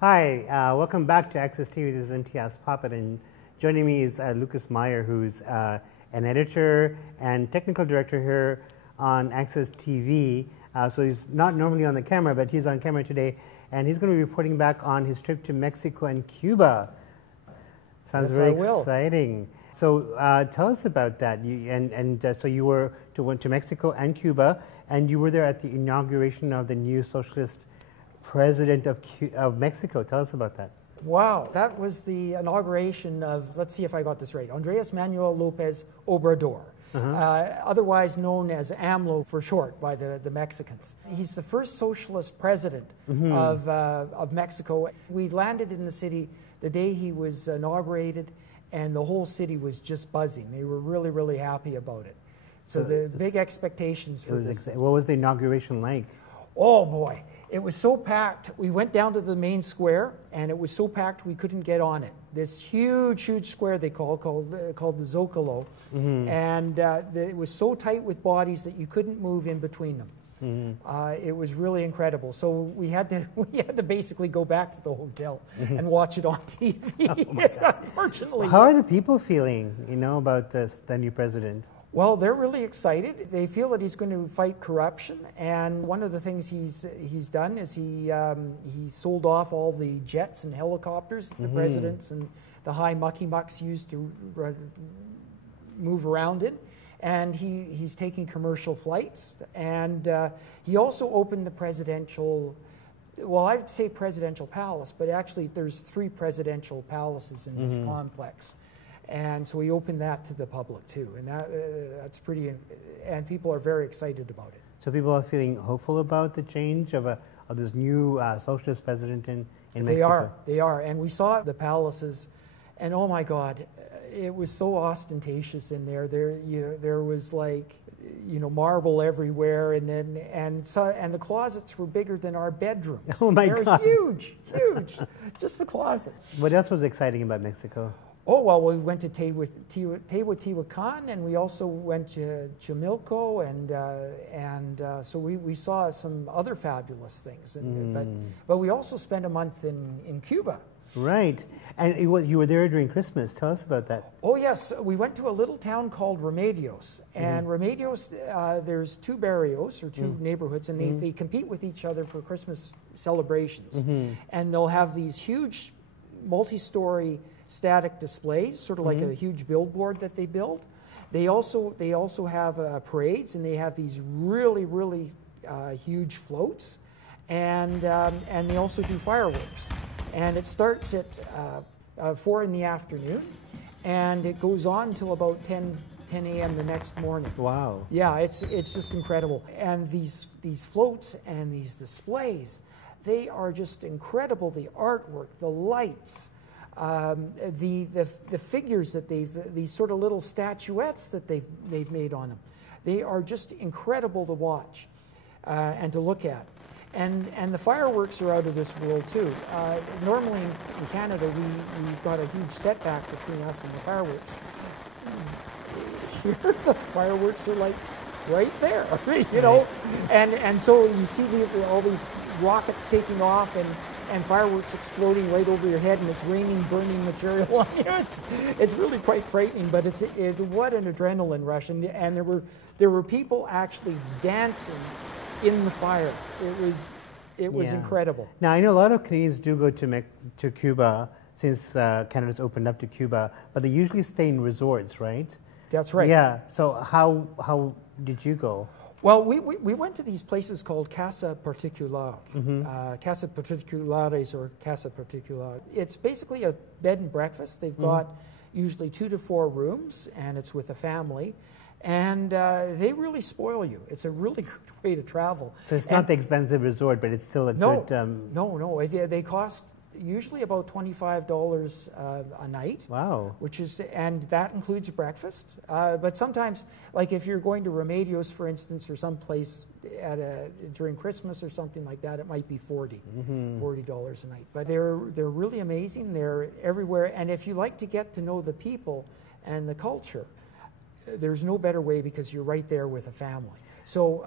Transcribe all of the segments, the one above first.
Hi, welcome back to Access TV. This is Imtiaz Puppet, and joining me is LJ MEYER, who's an editor and technical director here on Access TV. So he's not normally on the camera, but he's on camera today, and he's going to be reporting back on his trip to Mexico and Cuba. Sounds very exciting. So tell us about that. So you went to Mexico and Cuba, and you were there at the inauguration of the new socialist president of Mexico. Tell us about that. Wow, that was the inauguration of, let's see if I got this right, Andrés Manuel López Obrador, otherwise known as AMLO for short by the Mexicans. He's the first socialist president of Mexico. We landed in the city the day he was inaugurated, and the whole city was just buzzing. They were really, really happy about it. So the big expectations for this. What was the inauguration like? Oh boy, it was so packed. We went down to the main square, and it was so packed we couldn't get on it. This huge, huge square they called the Zocalo, and it was so tight with bodies that you couldn't move in between them. It was really incredible. So we had to basically go back to the hotel and watch it on TV. Oh my God. Unfortunately. How are the people feeling, about the new president? Well, they're really excited. They feel that he's going to fight corruption, and one of the things he's done is he sold off all the jets and helicopters that the presidents and the high mucky-mucks used to move around in, and he's taking commercial flights, and he also opened the presidential, well, I'd say presidential palace, but actually there's 3 presidential palaces in this complex. And so we opened that to the public too, and that's pretty, and people are very excited about it. So people are feeling hopeful about the change of this new socialist president in Mexico? They are, and we saw the palaces, and oh my God, it was so ostentatious in there. There was like, marble everywhere, and the closets were bigger than our bedrooms. Oh my God. They're huge, huge, just the closet. What else was exciting about Mexico? Oh, well, we went to Teotihuacan, and we also went to Chimilco, and so we saw some other fabulous things. But we also spent a month in Cuba. Right. And you were there during Christmas. Tell us about that. Oh, yes. We went to a little town called Remedios. And Remedios, there's 2 barrios, or 2 neighborhoods, and they compete with each other for Christmas celebrations. And they'll have these huge multi-story static displays, sort of like a huge billboard that they build. They also have parades, and they have these really, really huge floats, and they also do fireworks. And it starts at 4 in the afternoon, and it goes on until about 10 a.m. the next morning. Wow! Yeah, it's just incredible. And these floats and these displays, they are just incredible. The artwork, the lights. The figures that these sort of little statuettes that they've made on them, they are just incredible to watch and to look at, and the fireworks are out of this world too. Normally in Canada we've got a huge setback between us and the fireworks. Here the fireworks are like right there, and so you see all these rockets taking off and fireworks exploding right over your head, and it's raining burning material on you. It's really quite frightening, but it's what an adrenaline rush, and there were people actually dancing in the fire. It was incredible. Now I know a lot of Canadians do go to Cuba since Canada's opened up to Cuba, but they usually stay in resorts, right? That's right. Yeah. So how did you go? Well, we went to these places called Casa Particular, Casa Particulares or Casa Particular. It's basically a bed and breakfast. They've got usually 2 to 4 rooms, and it's with a family. And they really spoil you. It's a really good way to travel. So it's not the expensive resort, but it's still a good... No. They cost, usually about $25 a night. Wow. And that includes breakfast. But sometimes, like if you're going to Remedios, for instance, or someplace during Christmas or something like that, it might be $40 a night. But they're really amazing. They're everywhere. And if you like to get to know the people and the culture, there's no better way because you're right there with a family. So,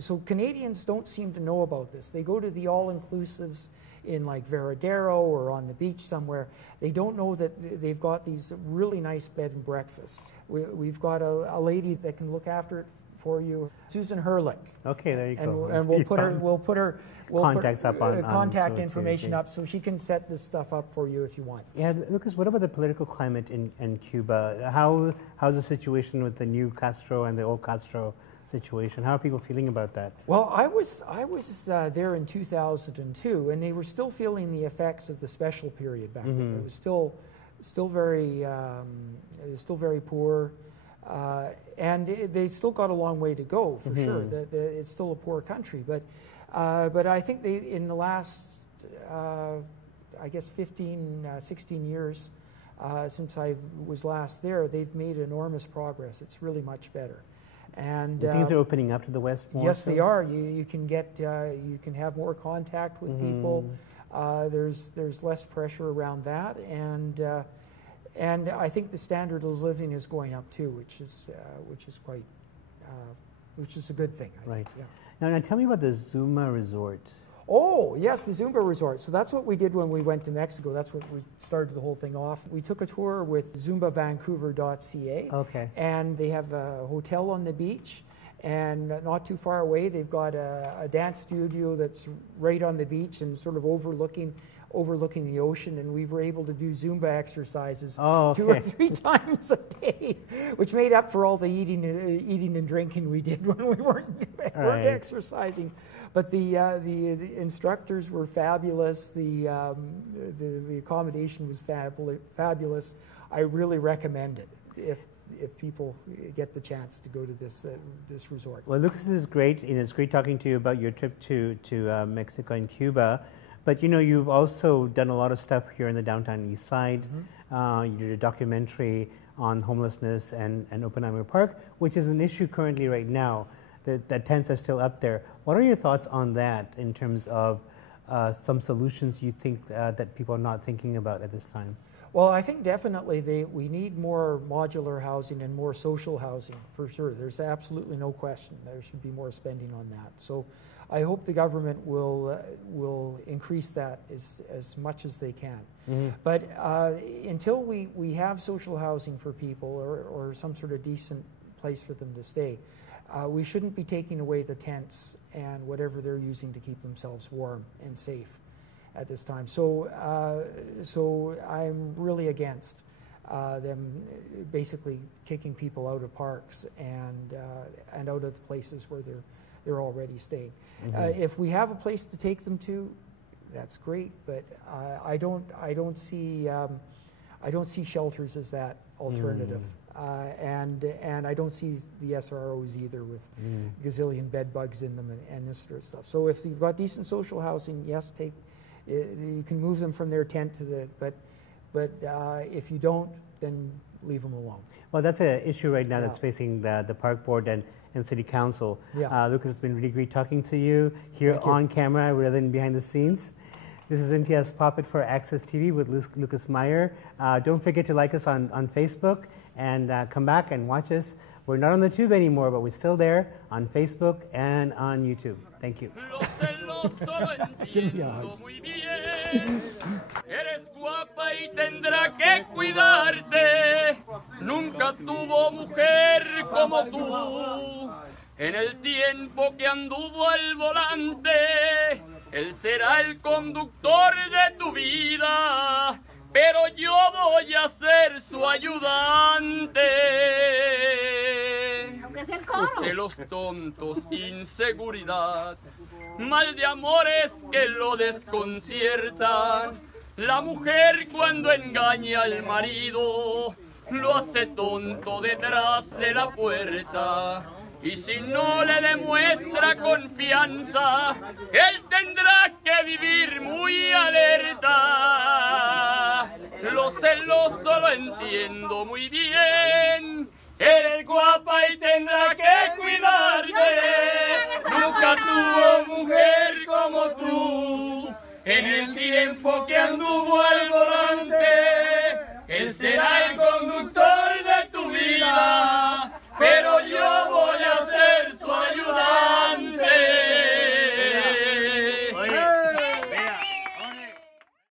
so Canadians don't seem to know about this. They go to the all-inclusives in like Veradero or on the beach somewhere. They don't know that they've got these really nice bed and breakfasts. We've got a lady that can look after it for you, Susan Hurlich. Okay, there you go. And we'll put her contacts up on contact information up so she can set this stuff up for you if you want. Yeah, Lucas, what about the political climate in Cuba? How's the situation with the new Castro and the old Castro situation? How are people feeling about that? Well, I was there in 2002, and they were still feeling the effects of the special period back then. It was still very poor, and they still got a long way to go for sure. It's still a poor country, but I think in the last I guess 16 years since I was last there, they've made enormous progress. It's really much better. And things are opening up to the West more. Yes, they are. You can get you can have more contact with people. There's less pressure around that, and I think the standard of living is going up too, which is quite which is a good thing. I think, yeah. Now tell me about the Zuma Resort. Oh, yes, the Zumba Resort. So that's what we did when we went to Mexico. That's what we started the whole thing off. We took a tour with Zumbavancouver.ca. Okay. And they have a hotel on the beach. And not too far away, they've got a dance studio that's right on the beach and sort of overlooking the ocean, and we were able to do Zumba exercises 2 or 3 times a day, which made up for all the eating and drinking we did when we weren't exercising. But the instructors were fabulous. The accommodation was fabulous. I really recommend it if people get the chance to go to this resort. Well, Lucas, this is great. It's great talking to you about your trip to Mexico and Cuba. But you've also done a lot of stuff here in the downtown East Side. You did a documentary on homelessness and Oppenheimer Park, which is an issue currently right now. That tents are still up there. What are your thoughts on that in terms of some solutions you think that people are not thinking about at this time? Well, I think definitely we need more modular housing and more social housing, for sure. There's absolutely no question. There should be more spending on that. So I hope the government will increase that as much as they can. But until we have social housing for people or some sort of decent place for them to stay, we shouldn't be taking away the tents and whatever they're using to keep themselves warm and safe at this time. So I'm really against them basically kicking people out of parks and out of the places where they're already staying. If we have a place to take them to, that's great. But I don't see shelters as that alternative. And I don't see the SROs either with gazillion bed bugs in them and this sort of stuff. So if you've got decent social housing, yes, you can move them from their tent to but if you don't, then leave them alone. Well, that's an issue right now that's facing the park board and city council. Lucas, it's been really great talking to you here on camera rather than behind the scenes. This is Imtiaz Puppet for Access TV with Lucas Meyer. Don't forget to like us on Facebook and come back and watch us. We're not on the tube anymore, but we're still there on Facebook and on YouTube. Thank you. Eres guapa y tendrá que cuidarte. Nunca tuvo mujer como tú. En el tiempo que anduvo al volante, él será el conductor de tu vida, pero yo voy a ser su ayudante. Celos tontos, inseguridad, mal de amores que lo desconciertan. La mujer cuando engaña al marido lo hace tonto detrás de la puerta. Y si no le demuestra confianza, él tendrá que vivir muy alerta. Lo celoso lo entiendo muy bien. Eres guapa y tendrá que cuidarte. Nunca tuvo mujer como tú. En el tiempo que anduvo